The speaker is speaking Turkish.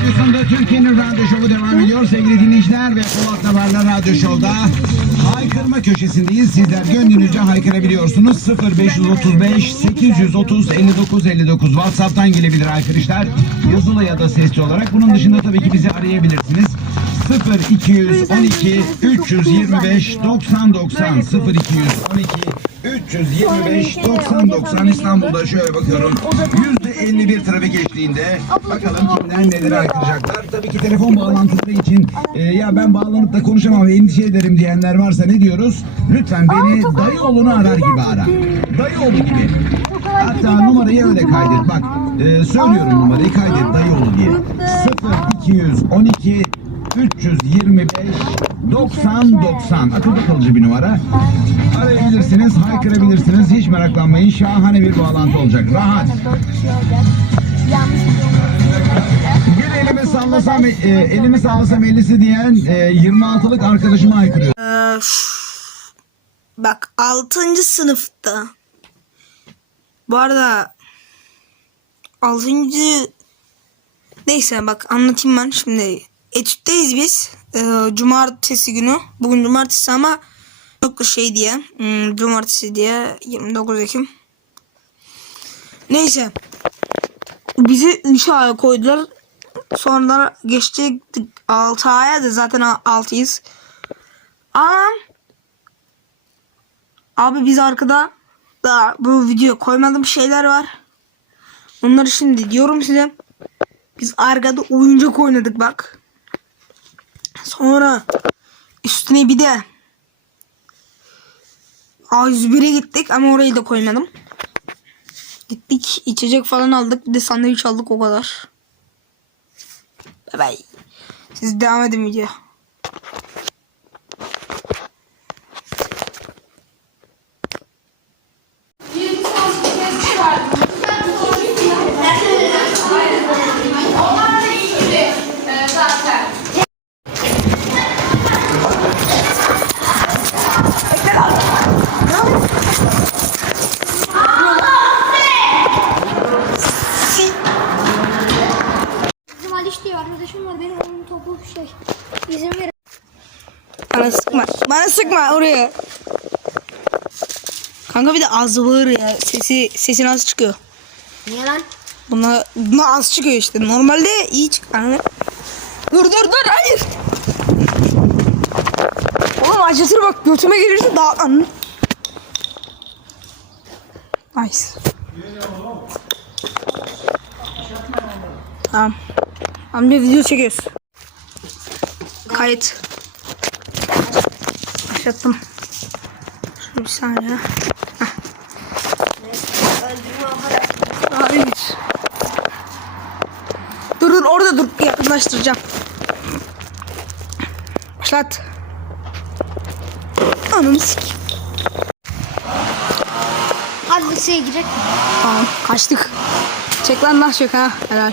Radyosunda Türkiye'nin radyo şovu devam ediyor. Sevgili dinleyiciler ve Polat Navar'la Radyo Show'da haykırma köşesindeyiz. Sizler gönlünüzce haykırabiliyorsunuz. 0535 830 59 59 WhatsApp'tan gelebilir haykırışlar. Yazılı ya da sesli olarak. Bunun dışında tabii ki bizi arayabilirsiniz. 0212 325 90 90 0212 325 90 90 İstanbul'da şöyle bakıyorum. %51 trafik eşliğinde. Bakalım kimden neleri aykıracaklar. Tabii ki telefon bağlantıları için e, ya ben bağlanıp da konuşamam endişe ederim diyenler varsa ne diyoruz? Lütfen beni dayı oğlunu arar gibi ara. Dayı oğlu gibi. Hatta numarayı öyle kaydet. Bak e, söylüyorum numarayı kaydet dayı oğlu diye. 0212 325 90 90 akılda kalıcı bir numara. Arayabilirsiniz, haykırabilirsiniz. Hiç meraklanmayın. Şahane bir bağlantı olacak. Rahat. Bir elimi sallasam, e, elimi sallasam ellisi diyen e, 26'lık arkadaşıma haykırıyor. Ee, bak 6. sınıfta bu arada 6. neyse bak anlatayım ben şimdi etütteyiz biz ee, cumartesi günü bugün cumartesi ama çok şey diye hmm, cumartesi diye 29 Ekim neyse bizi 3 aya koydular sonra geçecektik 6 aya da zaten 6'yız ama abi biz arkada da bu video koymadığım şeyler var. Onları şimdi diyorum size. Biz arkada oyuncak oynadık bak. Sonra üstüne bir de A101'e gittik ama orayı da koymadım. Gittik içecek falan aldık bir de sandviç aldık o kadar. Bye bye. Siz devam edin videoya. Onun topu şey. İzin verin. Bana sıkma. Bana sıkma oraya. Kanka bir de az bağır ya. Sesi sesin az çıkıyor. Niye lan? Buna, buna az çıkıyor işte. Normalde iyi çık. Anne. Dur dur dur hayır. Oğlum acıtır bak götüme gelirse daha anne. Nice. Tamam. Amca video çekiyoruz. Kayıt. Başlattım. Şunu bir saniye. Heh. Abi git. Dur dur orada dur yakınlaştıracağım. Başlat. Ananı sik. Hadi liseye girek. Tamam kaçtık. Çek lan lan çek ha. Helal.